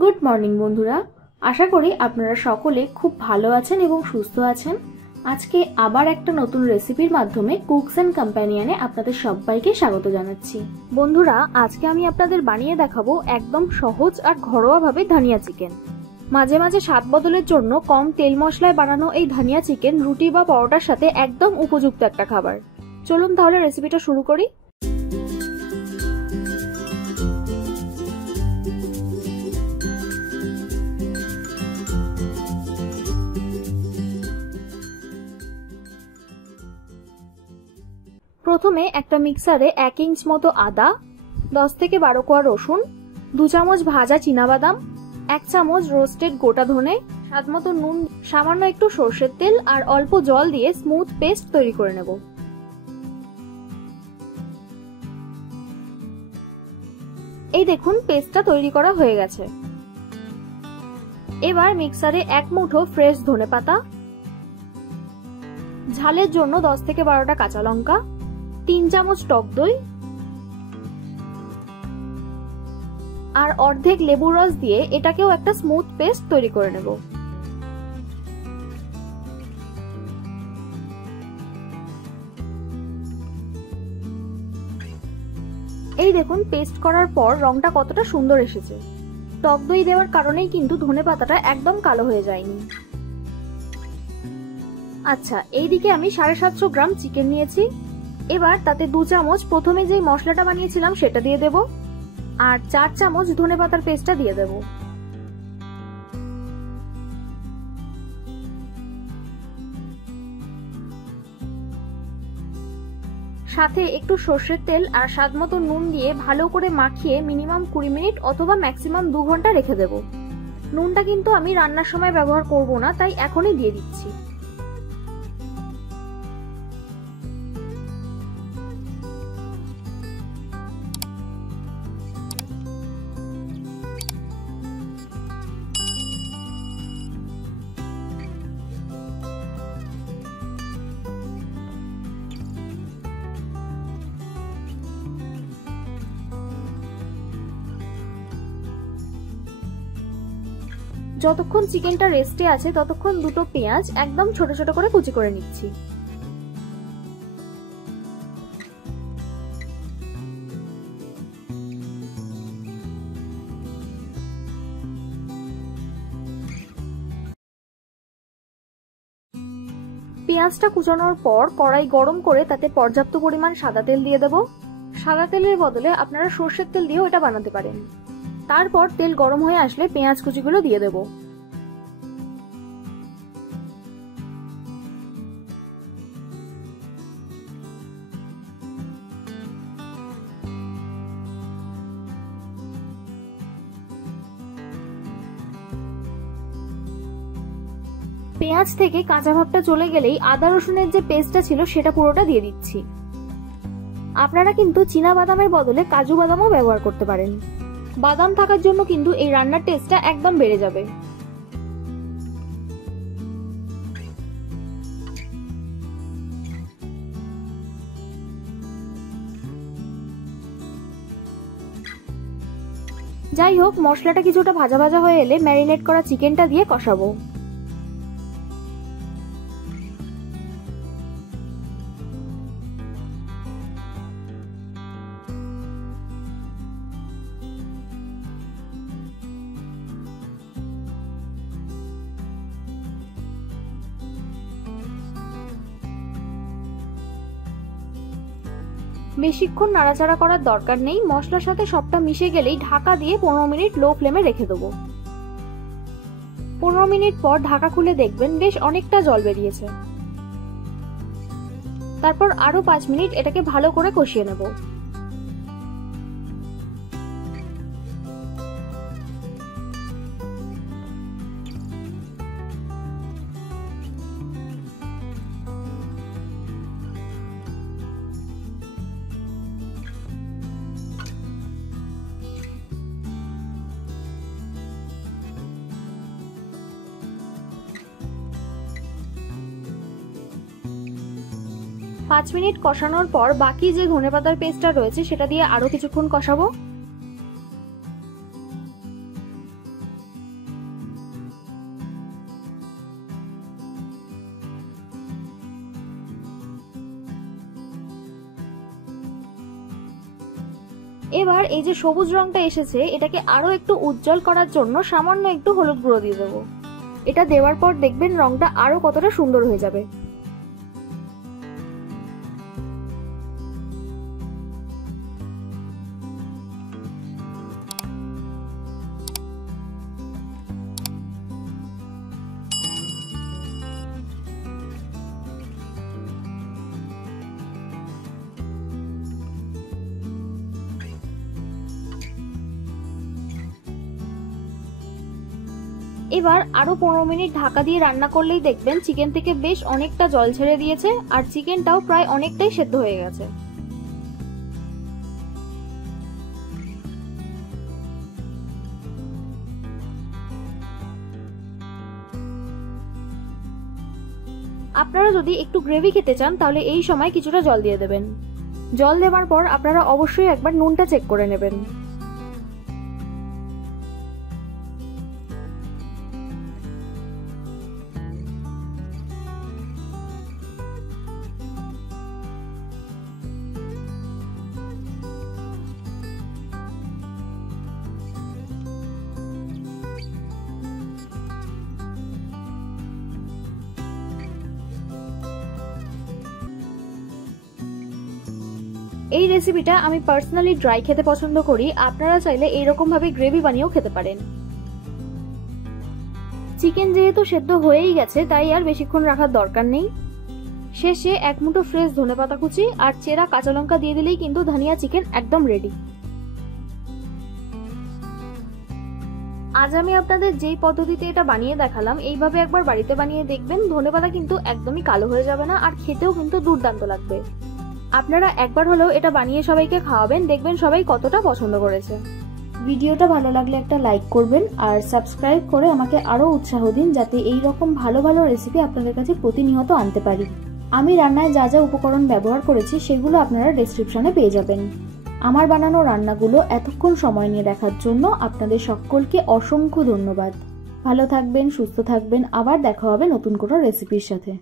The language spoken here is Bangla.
গুড মর্নিং বন্ধুরা, আশা করি আপনারা সকলে খুব ভালো আছেন এবং সুস্থ আছেন। আজকে আবার একটা নতুন রেসিপির মাধ্যমে কুকস এন্ড কম্প্যানিয়নে আপনাদের সবাইকে স্বাগত জানাচ্ছি। বন্ধুরা, আজকে আমি আপনাদের বানিয়ে দেখাবো একদম সহজ আর ঘরোয়াভাবে ধনিয়া চিকেন। মাঝে মাঝে স্বাদ বদলের জন্য কম তেল মশলায় বানানো এই ধনিয়া চিকেন রুটি বা পরোটার সাথে একদম উপযুক্ত একটা খাবার। চলুন তাহলে রেসিপিটা শুরু করি। প্রথমে একটা মিক্সারে 1 ইঞ্চ মতো আদা, 10 থেকে 12 কোয়া রসুন, 2 চামচ ভাজা চীনাবাদাম, 1 চামচ রোস্টেড গোটা ধনে, স্বাদ মতো নুন, সামান্য একটু সরষের তেল আর অল্প জল দিয়ে স্মুথ পেস্ট তৈরি করে নেব। এই দেখুন, পেস্টটা তৈরি করা হয়ে গেছে। এবার মিক্সারে 1 মুঠো ফ্রেশ ধনেপাতা, ঝালের জন্য 10 থেকে 12টা কাঁচা লঙ্কা, 3 চামচ টক দই আর অর্ধেক লেবুর রস দিয়ে এটাকেও একটা স্মুথ পেস্ট তৈরি করে নেব। এই দেখুন, পেস্ট করার পর রংটা কতটা সুন্দর এসেছে। টক দই দেওয়ার কারণেই কিন্তু ধনেপাতাটা একদম কালো হয়ে যায়নি। আচ্ছা, এইদিকে আমি 750 গ্রাম চিকেন নিয়েছি। এবার তাতে 2 চামচ প্রথমে যেই মশলাটা বানিয়েছিলাম সেটা দিয়ে দেব আর 4 চামচ ধনেপাতার পেস্টটা দিয়ে দেব। সাথে একটু সরষের তেল আর স্বাদমতো নুন দিয়ে ভালো করে মাখিয়ে মিনিমাম 20 মিনিট অথবা ম্যাক্সিমাম 2 ঘন্টা রেখে দেব। নুনটা কিন্তু আমি রান্নার সময় ব্যবহার করব না, তাই এখনই দিয়ে দিচ্ছি। যতক্ষণ চিকেনটা রেস্টে আছে ততক্ষণ দুটো পেঁয়াজ একদম ছোট ছোট করে কুচি করে নিচ্ছি। পেঁয়াজটা কুচানোর পর কড়াই গরম করে তাতে পর্যাপ্ত পরিমাণ সাদা তেল দিয়ে দেব। সাদা তেলের বদলে আপনারা সরষের তেল দিয়েও এটা বানাতে পারেন। তারপর তেল গরম হয়ে আসলে পেঁয়াজ কুচিগুলো দিয়ে দেব। পেঁয়াজ থেকে কাঁচা ভাবটা চলে গেলেই আদা রসুনের যে পেস্টটা ছিল সেটা পুরোটা দিয়ে দিচ্ছি। আপনারা কিন্তু চীনা বাদামের বদলে কাজু বাদামও ব্যবহার করতে পারেন। বাদাম থাকার জন্য কিন্তু এই রান্নার টেস্টটা একদম বেড়ে যাবে। যাই হোক, মশলাটা কিছুটা ভাজা ভাজা হয়ে এলে ম্যারিনেট করা চিকেনটা দিয়ে কষাবো। বেশিক্ষণ নাড়াচাড়া করার দরকার নেই। মশলার সাথে সবটা মিশে গেলেই ঢাকা দিয়ে 15 মিনিট লো ফ্লেমে রেখে দেবো। 15 মিনিট পর ঢাকা খুলে দেখবেন বেশ অনেকটা জল বেরিয়েছে। তারপর আরো 5 মিনিট এটাকে ভালো করে কষিয়ে নেব। পাঁচ মিনিট কষানোর পর বাকি যে ধনেপাতার পেস্টটা রয়েছে সেটা দিয়ে আরো কিছুক্ষণ কষাবো। এবার এই যে সবুজ রংটা এসেছে এটাকে আরো একটু উজ্জ্বল করার জন্য সামান্য একটু হলুদ গুঁড়ো দিয়ে দেবো। এটা দেওয়ার পর দেখবেন রংটা আরো কতটা সুন্দর হয়ে যাবে। এবার আরো 15 মিনিট ঢাকা দিয়ে রান্না করলেই দেখবেন চিকেন থেকে বেশ অনেকটা জল ছেড়ে দিয়েছে আর চিকেনটাও প্রায় অনেকটাই সেদ্ধ হয়ে গেছে। আপনারা যদি একটু গ্রেভি খেতে চান তাহলে এই সময় কিছুটা জল দিয়ে দেবেন। জল দেওয়ার পর আপনারা অবশ্যই একবার নুনটা চেক করে নেবেন। এই রেসিপিটা আমি পার্সোনালি ড্রাই খেতে পছন্দ করি, আপনারা চাইলে এইরকম ভাবে গ্রেভি বানিয়েও খেতে পারেন। চিকেন যেহেতু সেদ্ধ হয়েই গেছে তাই আর বেশিক্ষণ রাখার দরকার নেই। শেষে এক মুঠো ফ্রেশ ধনেপাতা কুচি আর চেরা কাঁচা লঙ্কা দিয়ে দিলেই কিন্তু ধনিয়া চিকেন একদম রেডি। আজ আমি আপনাদের যেই পদ্ধতিতে এটা বানিয়ে দেখালাম এইভাবে একবার বাড়িতে বানিয়ে দেখবেন, ধনেপাতা কিন্তু একদমই কালো হয়ে যাবে না আর খেতেও কিন্তু দুর্দান্ত লাগবে। আপনারা একবার হলেও এটা বানিয়ে সবাইকে খাওয়াবেন, দেখবেন সবাই কতটা পছন্দ করেছে। ভিডিওটা ভালো লাগলে একটা লাইক করবেন আর সাবস্ক্রাইব করে আমাকে আরো উৎসাহ দিন যাতে এই রকম ভালো ভালো রেসিপি আপনাদের কাছে প্রতিনিয়ত আনতে পারি। আমি রান্নায় যা যা উপকরণ ব্যবহার করেছি সেগুলো আপনারা ডেসক্রিপশনে পেয়ে যাবেন। আমার বানানো রান্নাগুলো এতক্ষণ সময় নিয়ে দেখার জন্য আপনাদের সকলকে অসংখ্য ধন্যবাদ। ভালো থাকবেন, সুস্থ থাকবেন, আবার দেখা হবে নতুন কোনো রেসিপির সাথে।